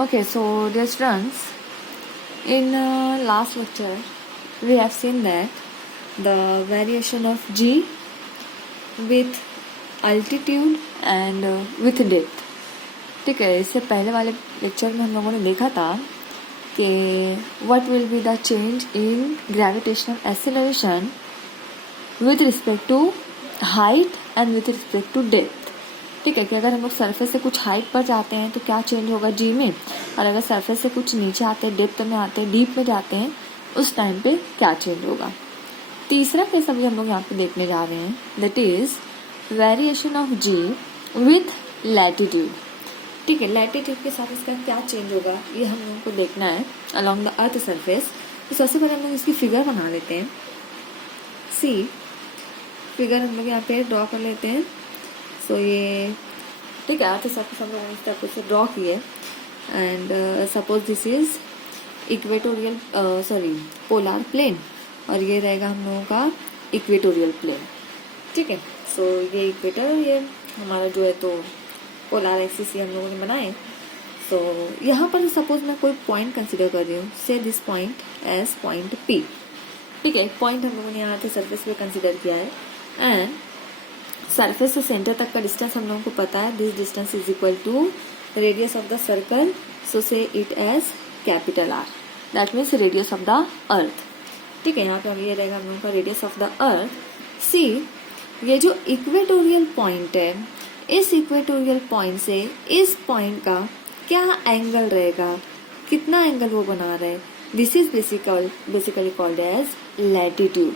Okay, so dear students, in last lecture we have seen that the variation of g with altitude and with depth. ठीक है, इससे पहले वाले lecture में हम लोगों ने देखा था कि what will be the change in gravitational acceleration with respect to height and with respect to depth. ठीक है कि अगर हम लोग सरफेस से कुछ हाइट पर जाते हैं तो क्या चेंज होगा जी में, और अगर सरफेस से कुछ नीचे आते हैं, डेप्थ में आते हैं, डीप में जाते हैं, उस टाइम पे क्या चेंज होगा. तीसरा केस अभी हम लोग यहाँ पे देखने जा रहे हैं, that is variation of g with latitude. ठीक है, लैटिट्यूड के साथ इसका क्या चेंज होगा ये हम लोगों को देखना है अलॉन्ग द अर्थ सरफेस. तो सबसे पहले हम लोग इसकी फिगर बना लेते हैं. सी फिगर हम लोग यहाँ पे ड्रॉ कर लेते हैं. सो ये ठीक है, अर्थ सरफेस हम लोगों ने इस तरह से ड्रॉ किए and suppose this is equatorial polar plane और ये रहेगा हम लोगों का इक्वेटोरियल प्लेन. ठीक है, सो ये इक्वेटर, ये हमारा जो है तो पोलार एक्सिस ये हम लोगों ने बनाए. सो यहाँ पर सपोज मैं कोई पॉइंट कंसिडर कर रही हूँ, say this point as point P. ठीक है, एक पॉइंट हम लोगों ने यहाँ से सरफेस पे कंसिडर किया है एंड सरफेस से सेंटर तक का डिस्टेंस हम लोगों को पता है. This distance is equal to radius of the circle, so say it as capital R, that means radius of the earth. ठीक है, यहाँ पे ये रहेगा हम लोगों का radius of the earth. See ये जो इक्वेटोरियल पॉइंट है, इस इक्वेटोरियल पॉइंट से इस पॉइंट का क्या एंगल रहेगा, कितना एंगल वो बना रहा है, this is basically called as latitude.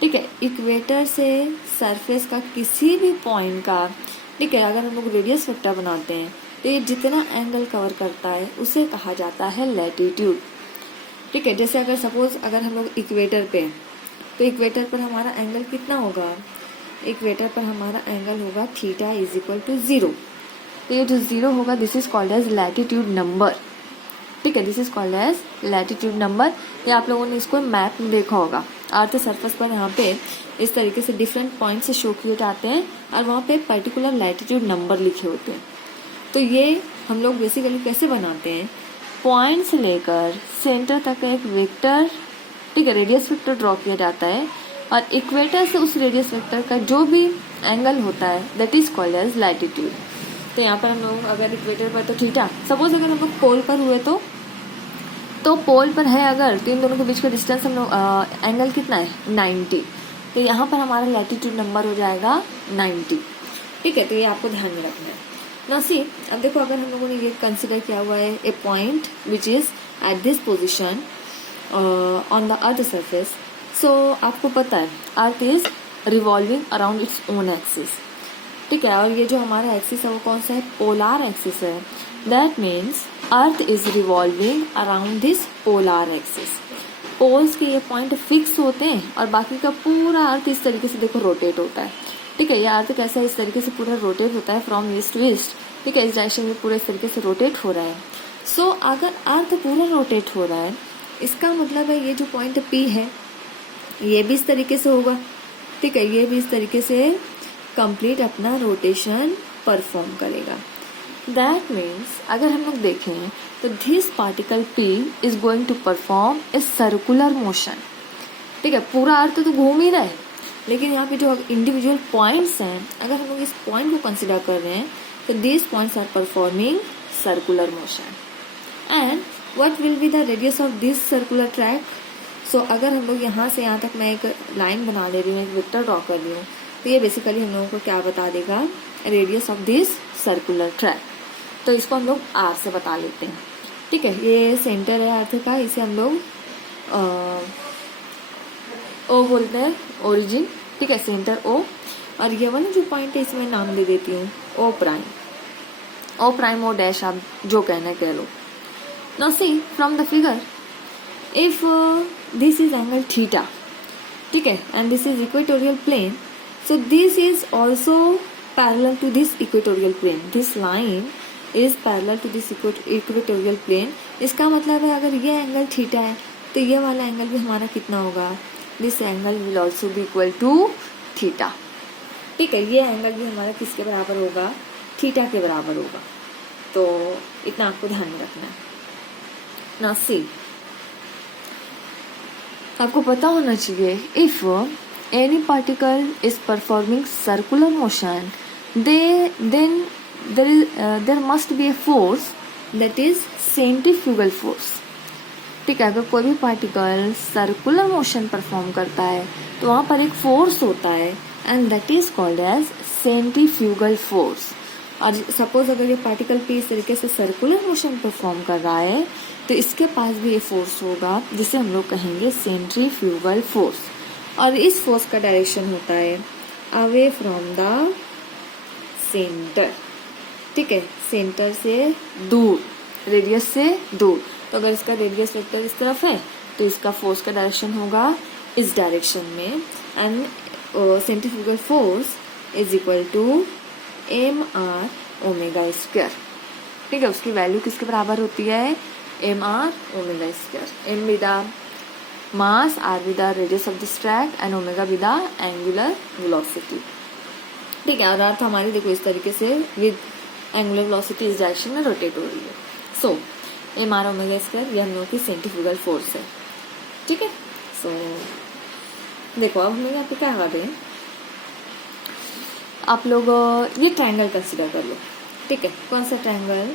ठीक है, इक्वेटर से सरफेस का किसी भी पॉइंट का, ठीक है, अगर हम लोग रेडियस वेक्टर बनाते हैं तो ये जितना एंगल कवर करता है उसे कहा जाता है लैटिट्यूड. ठीक है, जैसे अगर सपोज अगर हम लोग इक्वेटर पे, तो इक्वेटर पर हमारा एंगल कितना होगा, इक्वेटर पर हमारा एंगल होगा थीटा इज इक्वल टू 0. तो ये जो 0 होगा this is called as latitude number. ठीक है, this is called as latitude number. ये आप लोगों ने इसको मैप में देखा होगा. अर्थ सरफेस पर यहाँ पे इस तरीके से डिफरेंट पॉइंट से शो किए जाते हैं और वहाँ पे पर्टिकुलर लैटिट्यूड नंबर लिखे होते हैं. तो ये हम लोग बेसिकली कैसे बनाते हैं, पॉइंट से लेकर सेंटर तक एक वेक्टर, ठीक है, रेडियस वेक्टर ड्रॉ किया जाता है और इक्वेटर से उस रेडियस वेक्टर का जो भी एंगल होता है that is called as latitude. तो यहाँ पर हम लोग अगर इक्वेटर पर तो थीटा, सपोज अगर हम लोग पोल पर हुए तो पोल पर है अगर, तो इन दोनों के बीच का डिस्टेंस हम लोग एंगल कितना है 90. तो यहाँ पर हमारा लैटिट्यूड नंबर हो जाएगा 90. ठीक है, तो ये आपको ध्यान में रखना है ना. सी अब देखो, अगर हम लोगों ने ये कंसिडर किया हुआ है a point which is at this position on the earth surface. So आपको पता है earth is revolving around its own axis. ठीक है, और ये जो हमारा एक्सिस है वो कौन सा है, पोलार एक्सिस है. That means earth is revolving around this polar axis. Poles के ये पॉइंट फिक्स होते हैं और बाकी का पूरा अर्थ इस तरीके से देखो रोटेट होता है. ठीक है, ये अर्थ कैसा इस तरीके से पूरा रोटेट होता है फ्रॉम ईस्ट टू ईस्ट. ठीक है, इस डायरेक्शन में पूरा इस तरीके से रोटेट हो रहा है. सो अगर अर्थ पूरा रोटेट हो रहा है, इसका मतलब है ये जो पॉइंट पी है ये भी इस तरीके से होगा. ठीक है, ये भी इस तरीके से कंप्लीट अपना रोटेशन परफॉर्म करेगा. दैट मीन्स अगर हम लोग देखें तो this particle P is going to perform a circular motion. ठीक है, पूरा अर्थ तो घूम ही रहा है, लेकिन यहाँ पे जो इंडिविजुअल पॉइंट्स हैं, अगर हम लोग इस पॉइंट को कंसिडर कर रहे हैं तो this points are performing circular motion. And what will be the radius of this circular track. So अगर हम लोग यहाँ से यहाँ तक मैं एक लाइन बना ले रही हूँ, एक वेक्टर ड्रॉ कर रही हूँ, तो ये बेसिकली हम लोगों को क्या बता देगा, radius of this circular track. तो इसको हम लोग आर से बता लेते हैं. ठीक है, ये सेंटर है अर्थ का, इसे हम लोग ओ बोलते हैं, ओरिजिन. ठीक है, सेंटर ओ, और ये वाला जो पॉइंट है इसमें नाम दे देती हूँ O prime. O prime O dash आप जो कहना कह लो. Now see from the figure, if this is angle theta, ठीक है, and this is equatorial plane, so this is also parallel to this equatorial plane. This line is parallel to this equatorial plane. इसका मतलब है अगर ये angle theta है तो ये वाला एंगल भी हमारा कितना होगा, this angle will also be equal to theta. ठीक है, ये एंगल भी हमारा किसके बराबर होगा, थीटा के बराबर होगा. तो इतना आपको ध्यान में रखना है। ना सी, आपको पता होना चाहिए if any particle is performing circular motion then there must be a force that is centrifugal force. ठीक है, अगर कोई भी पार्टिकल सर्कुलर मोशन परफॉर्म करता है तो वहाँ पर एक फोर्स होता है and that is called as centrifugal force. और सपोज अगर ये पार्टिकल भी इस तरीके से सर्कुलर मोशन परफॉर्म कर रहा है तो इसके पास भी ये फोर्स होगा जिसे हम लोग कहेंगे सेंट्रीफ्यूगल फोर्स। और इस फोर्स का डायरेक्शन होता है अवे फ्रॉम द सेंटर। ठीक है, सेंटर से दूर, रेडियस से दूर। तो अगर इसका रेडियस वेक्टर इस तरफ है तो इसका फोर्स का डायरेक्शन होगा इस डायरेक्शन में and centrifugal force is equal to mr omega square. ठीक है, उसकी वैल्यू किसके बराबर होती है? mr omega square. m with the mass, r with the radius of this track and omega with the angular velocity. ठीक है, और अर्थ हमारी देखो इस तरीके से विद एंगुलर वेलोसिटी इस डायरेक्शन में रोटेट हो रही है। सो mr ओमेगा स्क्वायर ये हम लोगों की सेंट्रीफ्यूगल फोर्स है। ठीक है, सो देखो अब हम लोग यहाँ पे क्या कर रहे हैं, आप लोग ये ट्रायंगल कंसिडर कर लो। ठीक है, कौन सा triangle?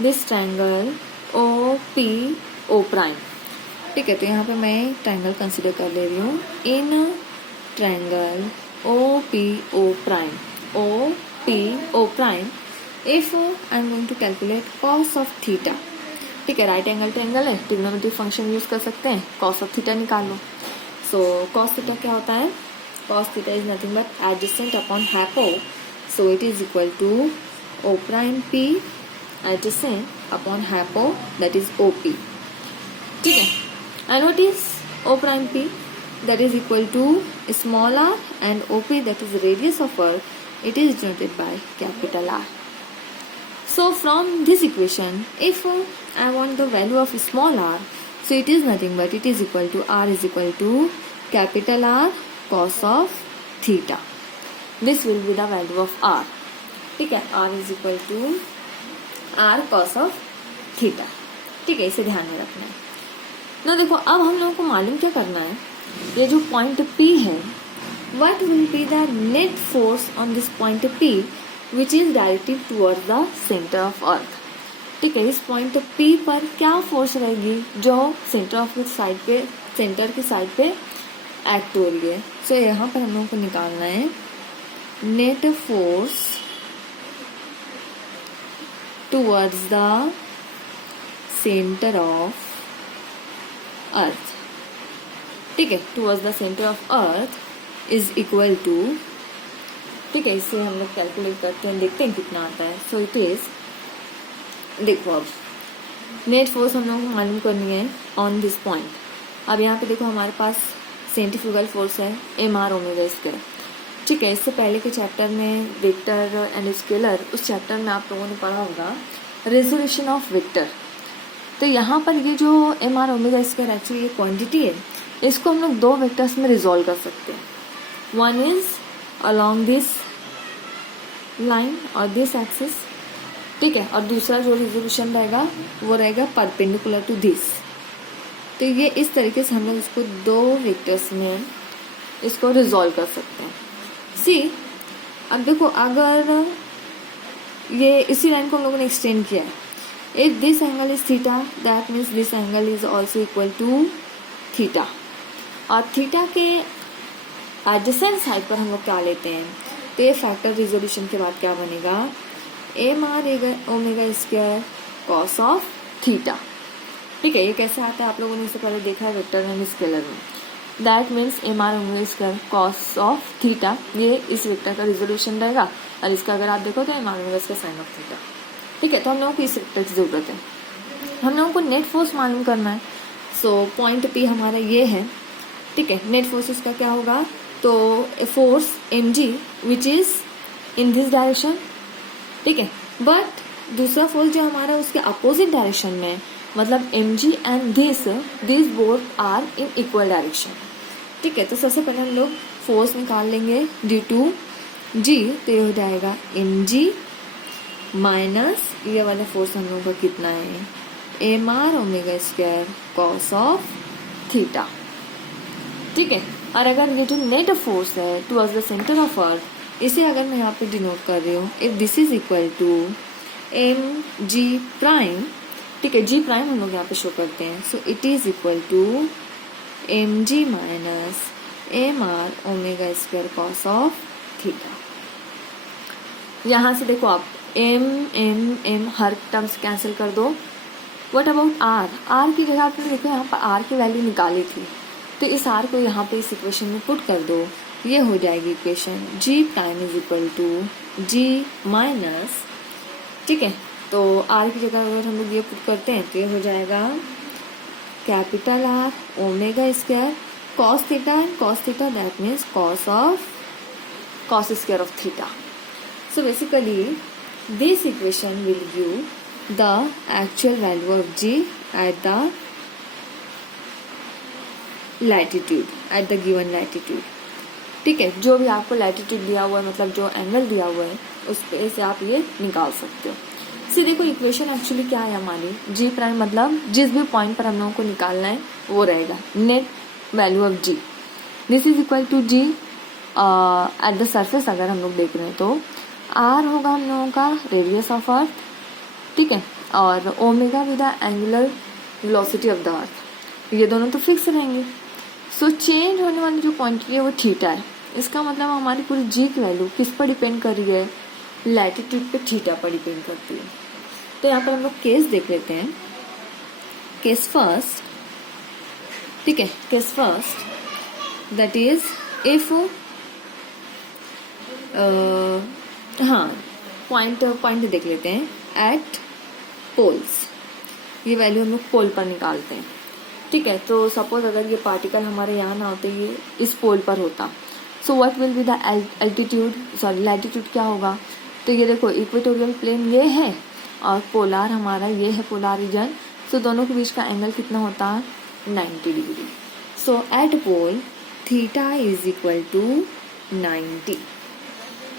This triangle O P O prime. ठीक है, तो यहाँ पे मैं ट्रायंगल कंसिडर कर ले रही हूँ in triangle O P O prime. O P O prime if I am going to calculate cos of theta. ठीक है, राइट एंगल ट्रायंगल है, ट्रिग्नोमेट्रिक फंक्शन यूज कर सकते हैं, कॉस ऑफ थीटा निकाल लो। सो कॉस थीटा क्या होता है? cos theta is nothing but adjacent upon hypo, so it is equal to O prime P adjacent upon hypo, that is OP. ठीक है, and what is O prime P? That is equal to small r and OP, that is radius of earth. It is denoted by capital R. So from this equation, if I want the value of small r, so it is nothing but it is equal to r is equal to capital R cos of theta. This will be the value of r. ठीक है, r is equal to r cos of theta. ठीक है, इसे ध्यान में रखना है ना। देखो अब हम लोगों को मालूम क्या करना है, ये जो पॉइंट P है, what will be the net force on this point P which is directed towards the center of earth. ठीक है, इस पॉइंट P पर क्या फोर्स रहेगी जो सेंटर ऑफ साइड पे, सेंटर की साइड पे एक्ट हो रही है। सो यहाँ पर हम लोगों को निकालना है net force towards the centre of earth. ठीक है, towards the centre of earth is equal to, ठीक है, इसे हम लोग कैलकुलेट करते हैं, देखते हैं कितना आता है। सो इट इज, देखो अब नेट फोर्स हम लोगों को मालूम करनी है ऑन दिस पॉइंट। अब यहाँ पे देखो हमारे पास सेंट्रीफ्यूगल फोर्स है mr ओमेगा स्क्वायर। ठीक है, इससे पहले के चैप्टर में वेक्टर एंड स्केलर, उस चैप्टर में आप लोगों ने पढ़ा होगा रेजोल्यूशन ऑफ वेक्टर। तो यहाँ पर ये जो mr ओमेगा स्क्वायर एक्चुअली ये क्वांटिटी है, इसको हम लोग दो वेक्टर्स में रिजॉल्व कर सकते हैं। One is along this line और दिस एक्सिस। ठीक है, और दूसरा जो रिजोल्यूशन रहेगा वो रहेगा परपेंडिकुलर टू दिस। तो ये इस तरीके से हम लोग इसको दो वेक्टर्स में इसको रिजॉल्व कर सकते हैं। सी, अब देखो अगर ये इसी लाइन को हम लोगों ने एक्सटेंड किया है, if this angle is theta that means this angle is also equal to theta. और थीटा के एडजेसेंट साइड पर हम लोग क्या लेते हैं, तो ये फैक्टर रिजोल्यूशन के बाद क्या बनेगा, mr omega square cos of theta. ठीक है, ये कैसे आता है आप लोगों ने इससे पहले देखा है वेक्टर एंड स्केलर में। That means mr omega square cos of theta, ये इस वेक्टर का रिजोल्यूशन रहेगा, और इसका अगर आप देखो तो mr omega square sine of theta. ठीक है, तो हम लोगों को इस वेक्टर की जरूरत है, हम लोगों को नेट फोर्स मालूम करना है। सो पॉइंट P हमारा ये है। ठीक है, नेट फोर्स इसका क्या होगा, तो force mg which is in this direction. ठीक है, बट दूसरा फोर्स जो हमारा उसके अपोजिट डायरेक्शन में, मतलब mg and this both are in equal direction. ठीक है, तो सबसे पहले हम लोग फोर्स निकाल लेंगे ड्यू टू g, तो ये हो जाएगा mg माइनस ये वाला फोर्स हम लोगों का कितना है, m r omega square cos of theta. ठीक है, और अगर ये जो नेट फोर्स है towards the centre of earth, इसे अगर मैं यहाँ पे डिनोट कर रही हूँ, if this is equal to m g prime, ठीक है, जी प्राइम हम लोग यहाँ पे शो करते हैं, so it is equal to m g minus m r omega square cos of theta. यहाँ से देखो आप एम एम एम हर टर्म्स कैंसिल कर दो। व्हाट अबाउट आर, आर की जगह आपने देखो यहाँ पर आर की वैल्यू निकाली थी, तो इस आर को यहाँ पे इस इक्वेशन में पुट कर दो, ये हो जाएगी equation g prime is equal to g minus, ठीक है, तो आर की जगह अगर हम लोग ये पुट करते हैं तो ये हो जाएगा capital R omega square cos theta, and cos theta that means cos square of theta. So basically this equation will give the actual value of g at the latitude, at the given latitude. ठीक है, जो भी आपको latitude दिया हुआ है, मतलब जो एंगल दिया हुआ है, उस पे से आप ये निकाल सकते हो। सी देखो इक्वेशन एक्चुअली क्या है हमारी, जी प्राइम मतलब जिस भी पॉइंट पर हम लोगों को निकालना है वो रहेगा net value of g. This is equal to g at the surface अगर हम लोग देख रहे हैं तो आर होगा हम लोगों का रेडियस ऑफ अर्थ, ठीक है, और omega with the angular velocity of the अर्थ, ये दोनों तो फिक्स रहेंगे। सो चेंज होने वाली जो क्वांटिटी है वो थीटा है। इसका मतलब हमारी पूरी जी की वैल्यू किस पर डिपेंड कर रही है, लैटिट्यूड पे थीटा पर डिपेंड करती है। तो यहाँ पर हम लोग केस देख लेते हैं, केस फर्स्ट, ठीक है, case first that is if हाँ पॉइंट देख लेते हैं एट पोल्स, ये वैल्यू हम लोग पोल पर निकालते हैं। ठीक है, तो सपोज अगर ये पार्टिकल हमारे यहाँ ना होते, ये इस पोल पर होता, so what will be the altitude, sorry latitude क्या होगा, तो ये देखो इक्वेटोरियल प्लेन ये है और पोलार हमारा ये है पोलार रीजन, सो दोनों के बीच का एंगल कितना होता है 90 degree. So at pole theta is equal to 90,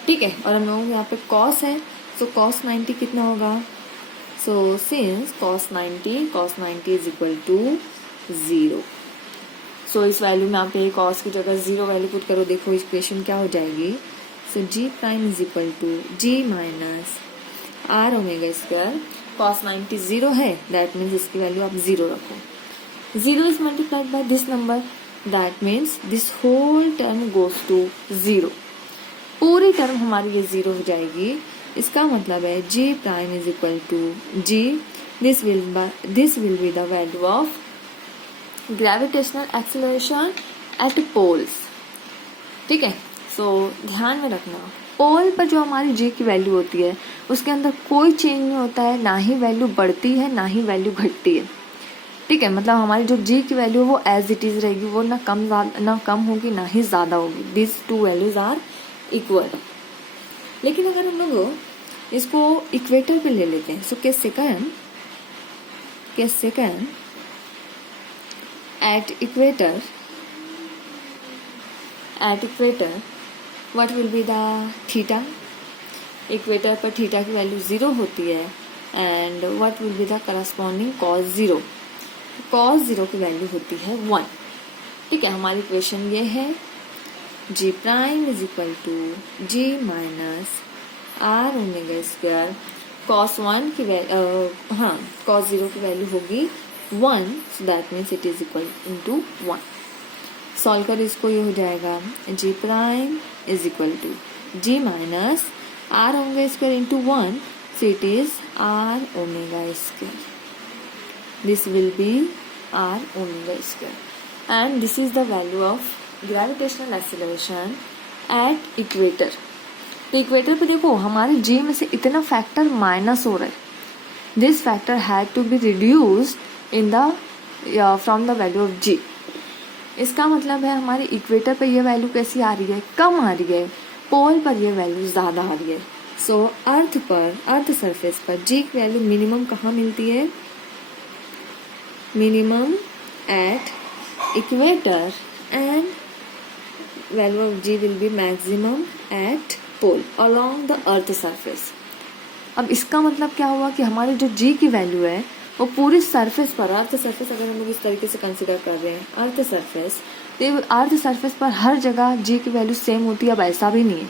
ठीक है, और हम लोगों को यहाँ पे कॉस है, सो कॉस 90 कितना होगा, so since cos 90 is equal to 0। So इस वैल्यू में आप ये कॉस की जगह 0 वैल्यू पुट करो, देखो इक्वेशन क्या हो जाएगी, so g prime is equal to g minus R omega square, cos 90 0 है, दैट मीन्स इसकी वैल्यू आप 0 रखो, 0 is multiplied by this number, that means this whole term goes to 0, पूरी टर्म हमारी ये 0 हो जाएगी। इसका मतलब है g prime is equal to g, this will be the value of gravitational acceleration at poles. ठीक है, सो ध्यान में रखना पोल पर जो हमारी जी की वैल्यू होती है उसके अंदर कोई चेंज नहीं होता है, ना ही वैल्यू बढ़ती है ना ही वैल्यू घटती है। ठीक है, मतलब हमारी जो जी की वैल्यू है वो एज इट इज रहेगी, वो ना कम होगी ना ही ज़्यादा होगी, this two values are equal. लेकिन अगर हम लोग इसको इक्वेटर पे ले लेते हैं, so case second at equator what will be the theta, equator पर थीटा की वैल्यू 0 होती है, and what will be the corresponding cos 0, cos 0 की वैल्यू होती है 1। ठीक है, हमारी इक्वेशन ये है g prime is equal to g minus R omega square cos 1 की cos 0 की वैल्यू होगी 1, so that means it is equal into 1। Solve कर इसको, ये हो जाएगा g prime is equal to g minus R omega square into 1, so it is r omega square, this will be r omega square, and this is the value of gravitational acceleration at equator। तो equator पे देखो हमारे जी में से इतना factor minus हो रहा है, this factor had to be reduced in the from the value of g. इसका मतलब है हमारे इक्वेटर पे ये वैल्यू कैसी आ रही है, कम आ रही है, पोल पर ये वैल्यू ज़्यादा आ रही है। सो अर्थ सरफेस पर जी की वैल्यू मिनिमम कहाँ मिलती है, minimum at equator, and value of g will be maximum at pole along the earth surface. अब इसका मतलब क्या हुआ कि हमारी जो जी की वैल्यू है वो पूरी सरफेस पर, अर्थ सरफेस अगर हम लोग इस तरीके से कंसिडर कर रहे हैं अर्थ सरफेस, तो अर्थ सरफेस पर हर जगह जी की वैल्यू सेम होती है। अब ऐसा भी नहीं है,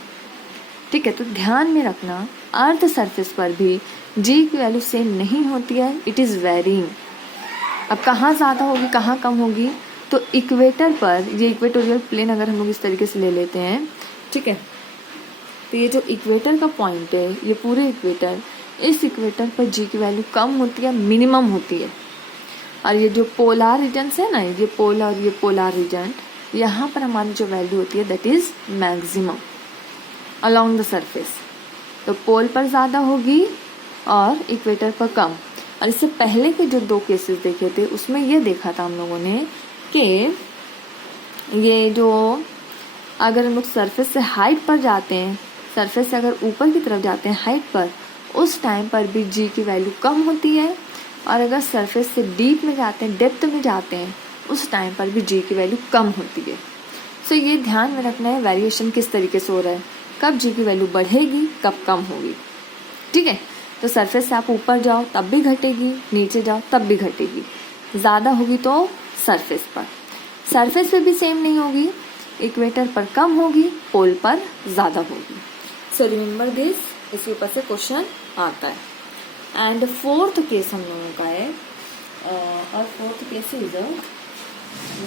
ठीक है। तो ध्यान में रखना अर्थ सरफेस पर भी जी की वैल्यू सेम नहीं होती है, इट इज़ वेरिंग। अब कहाँ ज़्यादा होगी कहाँ कम होगी, तो इक्वेटर पर, ये इक्वेटोरियल प्लेन अगर हम लोग इस तरीके से ले लेते हैं, ठीक है, तो ये जो इक्वेटर का पॉइंट है, ये पूरे इक्वेटर, इस इक्वेटर पर जी की वैल्यू कम होती है, मिनिमम होती है। और ये जो पोलार रीजन्स है ना, ये पोल और ये पोलार रीजन, यहाँ पर हमारी जो वैल्यू होती है that is maximum along the surface. तो पोल पर ज़्यादा होगी और इक्वेटर पर कम। और इससे पहले के जो 2 केसेस देखे थे उसमें ये देखा था हम लोगों ने कि ये जो अगर हम लोग सरफेस से हाइट पर जाते हैं, सरफेस से अगर ऊपर की तरफ जाते हैं हाइट पर, उस टाइम पर भी जी की वैल्यू कम होती है। और अगर सरफेस से डीप में जाते हैं, डेप्थ में जाते हैं, उस टाइम पर भी जी की वैल्यू कम होती है। सो ये ध्यान में रखना है वेरिएशन किस तरीके से हो रहा है, कब जी की वैल्यू बढ़ेगी कब कम होगी, ठीक है। तो सरफेस से आप ऊपर जाओ तब भी घटेगी, नीचे जाओ तब भी घटेगी। ज़्यादा होगी तो सरफेस पर, सरफेस पे भी सेम नहीं होगी, इक्वेटर पर कम होगी, पोल पर ज़्यादा होगी। सो रिमेंबर दिस, इसके ऊपर से क्वेश्चन आता है। एंड 4th केस हम लोगों का है, और 4th case is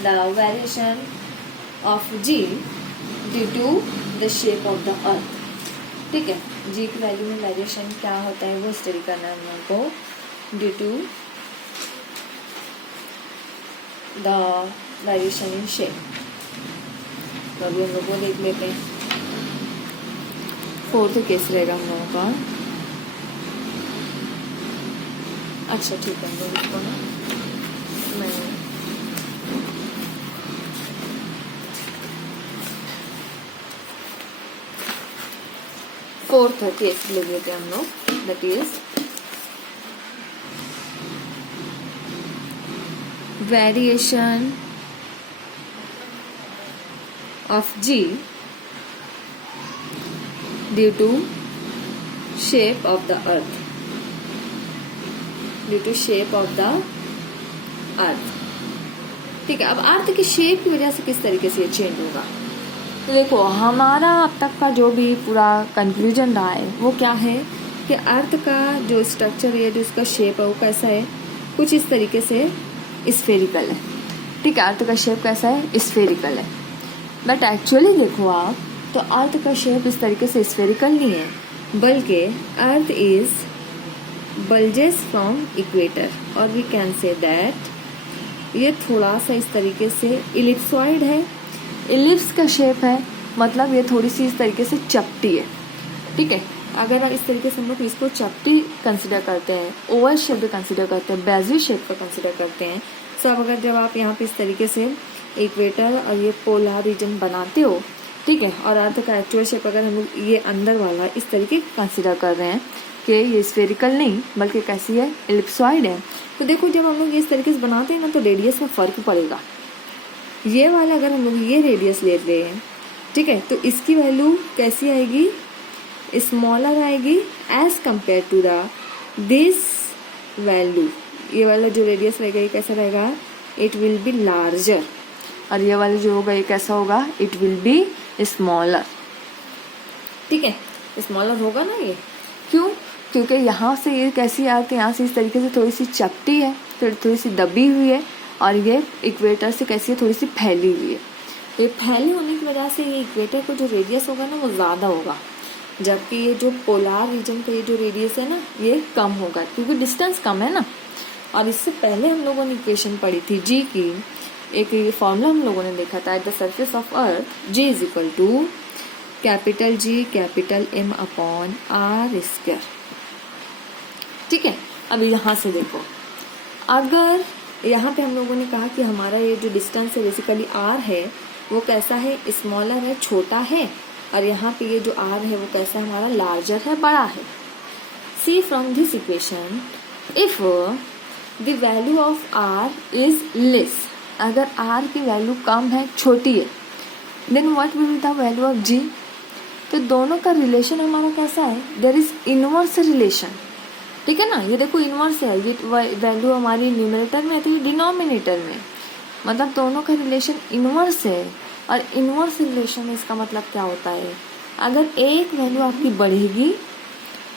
the variation of g due to the shape of the earth, ठीक है। जी की वैल्यू में वेरिएशन क्या होता है वो स्टडी करना है हम लोगों को, due to the variation in shape. तो अभी हम लोग वो देख लेते हैं। 4th केस रहेगा हम लोगों का। अच्छा ठीक है, हम लोग इसको ना मैं 4th केस ले लेते हैं हम लोग, that is variation of G due to shape of the earth, due to shape of the earth, ठीक है। अब अर्थ की शेप की वजह से किस तरीके से ये चेंज होगा, तो देखो हमारा अब तक का जो भी पूरा कंक्लूजन रहा है वो क्या है कि अर्थ का जो स्ट्रक्चर है, जो उसका शेप है वो कैसा है, कुछ इस तरीके से स्फेरिकल है, ठीक है। अर्थ का शेप कैसा है, स्फेरिकल है। बट एक्चुअली देखो आप, तो अर्थ का शेप इस तरीके से स्फेरिकल नहीं है, बल्कि earth is bulges from equator, और वी कैन से दैट ये थोड़ा सा इस तरीके से इलिप्सॉइड है, इलिप्स का शेप है, मतलब ये थोड़ी सी इस तरीके से चपटी है, ठीक है। अगर इस तरीके से हम लोग इसको चपटी कंसिडर करते हैं, ओवल शेप कंसिडर करते हैं, बेजी शेप को कंसिडर करते हैं, सब अगर जब आप यहाँ पे इस तरीके से इक्वेटर और ये पोलर रीजन बनाते हो, ठीक है, और अर्थ का एक्चुअल शेप अगर हम लोग ये अंदर वाला इस तरीके कंसिडर कर रहे हैं कि ये स्फेरिकल नहीं बल्कि कैसी है, एलिप्सॉइड है, तो देखो जब हम लोग इस तरीके से बनाते हैं ना तो रेडियस में फ़र्क पड़ेगा। ये वाला अगर हम लोग ये रेडियस ले रहे हैं, ठीक है, तो इसकी वैल्यू कैसी आएगी, स्मॉलर आएगी as compare to the this value. ये वाला जो रेडियस रहेगा ये कैसा रहेगा, इट विल बी लार्जर, और ये वाला जो होगा ये कैसा होगा, इट विल बी स्मॉलर, ठीक है, स्मॉलर होगा ना ये। क्यों, क्योंकि यहाँ से ये कैसी आती है, यहाँ से इस तरीके से थोड़ी सी चपटी है, थोड़ी सी दबी हुई है, और ये इक्वेटर से कैसी है, थोड़ी सी फैली हुई है। ये फैली होने की वजह से ये इक्वेटर का जो रेडियस होगा ना वो ज़्यादा होगा, जबकि ये जो पोलार रीजन का ये जो रेडियस है ना ये कम होगा, क्योंकि डिस्टेंस कम है ना। और इससे पहले हम लोगों ने इक्वेशन पढ़ी थी जी की, एक ये फॉर्मूला हम लोगों ने देखा था, at the surface of earth g is equal to capital G capital M upon R square, ठीक है। अब यहाँ से देखो, अगर यहाँ पे हम लोगों ने कहा कि हमारा ये जो डिस्टेंस है बेसिकली आर है वो कैसा है, स्मॉलर है, छोटा है, और यहाँ पे ये जो आर है वो कैसा है, हमारा लार्जर है, बड़ा है। See from this equation if the value of R is less, अगर आर की वैल्यू कम है, छोटी है, then what will be the value of g, तो दोनों का रिलेशन हमारा कैसा है, देयर इज इनवर्स रिलेशन, ठीक है ना। ये देखो इनवर्स है, ये वैल्यू हमारी न्यूमरेटर में है तो ये डिनोमिनेटर में, मतलब दोनों का रिलेशन इनवर्स है। और इनवर्स रिलेशन में इसका मतलब क्या होता है, अगर एक वैल्यू आपकी बढ़ेगी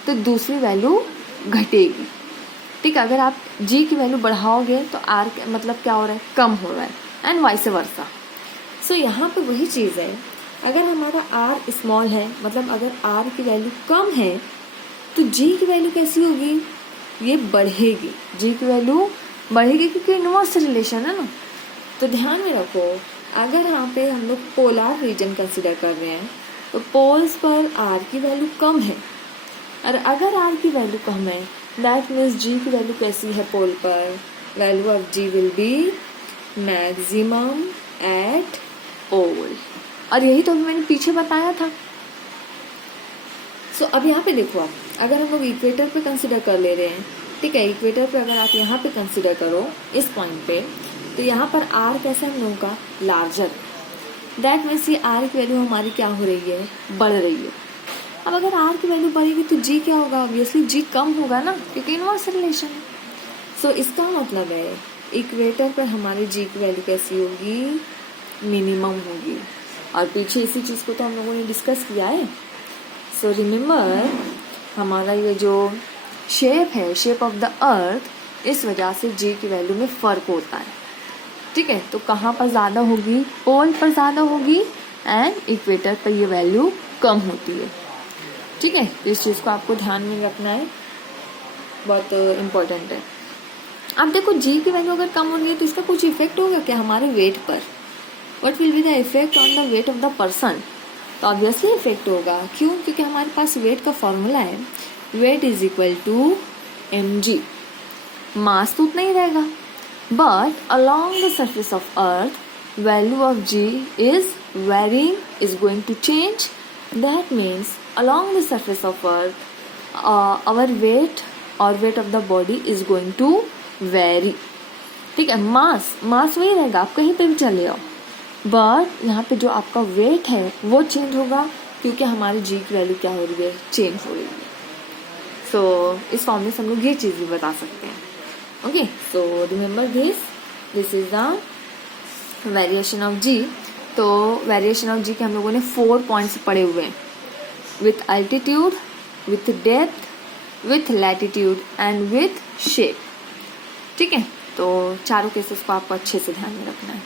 तो दूसरी वैल्यू घटेगी, ठीक है। अगर आप जी की वैल्यू बढ़ाओगे तो आर मतलब क्या हो रहा है, कम हो रहा है, एंड वाइस वर्सा। सो यहाँ पे वही चीज़ है, अगर हमारा आर स्मॉल है, मतलब अगर आर की वैल्यू कम है तो जी की वैल्यू कैसी होगी, ये बढ़ेगी, जी की वैल्यू बढ़ेगी क्योंकि इनवर्स रिलेशन है ना। तो ध्यान में रखो, अगर यहाँ पे हम लोग पोलर रीजन कंसिडर कर रहे हैं तो पोल्स पर आर की वैल्यू कम है, और अगर आर की वैल्यू कम है दैट मीन्स जी की वैल्यू कैसी है पोल पर, value of g will be maximum at pole. और यही तो अभी मैंने पीछे बताया था। सो अब यहाँ पे देखो, आप अगर हम लोग इक्वेटर पे कंसिडर कर ले रहे हैं, ठीक है, इक्वेटर पे अगर आप यहाँ पे कंसिडर करो इस पॉइंट पे, तो यहाँ पर आर कैसा है हम लोगों का, लार्जर, दैट मीन्स ये आर की वैल्यू हमारी क्या हो रही है, बढ़ रही है। अब अगर आर की वैल्यू बढ़ेगी तो जी क्या होगा, ऑब्वियसली जी कम होगा ना, क्योंकि इनवर्स रिलेशन है। सो इसका मतलब है इक्वेटर पर हमारी जी की वैल्यू कैसी होगी, मिनिमम होगी। और पीछे इसी चीज़ को तो हम लोगों ने डिस्कस किया है। सो रिमेम्बर, हमारा ये जो शेप है, शेप ऑफ द अर्थ, इस वजह से जी की वैल्यू में फ़र्क होता है, ठीक है। तो कहाँ पर ज़्यादा होगी, पोल पर ज़्यादा होगी, एंड इक्वेटर पर ये वैल्यू कम होती है, ठीक है। इस चीज़ को आपको ध्यान में रखना है, बहुत इम्पोर्टेंट है। अब देखो जी की वैल्यू अगर कम हो रही है तो इसका कुछ इफेक्ट होगा क्या हमारे वेट पर, what will be the effect on the weight of the person. तो ऑब्वियसली इफेक्ट होगा, क्यों, क्योंकि हमारे पास वेट का फॉर्मूला है, weight is equal to mg, mass तो उतना ही रहेगा, but along the surface of earth value of g is varying, is going to change, that means along the surface of earth our weight or weight of the body is going to vary, ठीक है। मास वही रहेगा, आप कहीं पे भी चले आओ, बट यहाँ पे जो आपका वेट है वो चेंज होगा, क्योंकि हमारी जी की वैल्यू क्या हो रही है, चेंज हो रही है। सो इस फॉर्मूले से हम लोग ये चीज़ भी बता सकते हैं। Okay, so remember this is the variation of g. तो वेरिएशन ऑफ जी के हम लोगों ने 4 पॉइंट्स पढ़े हुए हैं, with altitude, with depth, with latitude and with shape, ठीक है। तो चारों केसेस को आपको अच्छे से ध्यान में रखना है।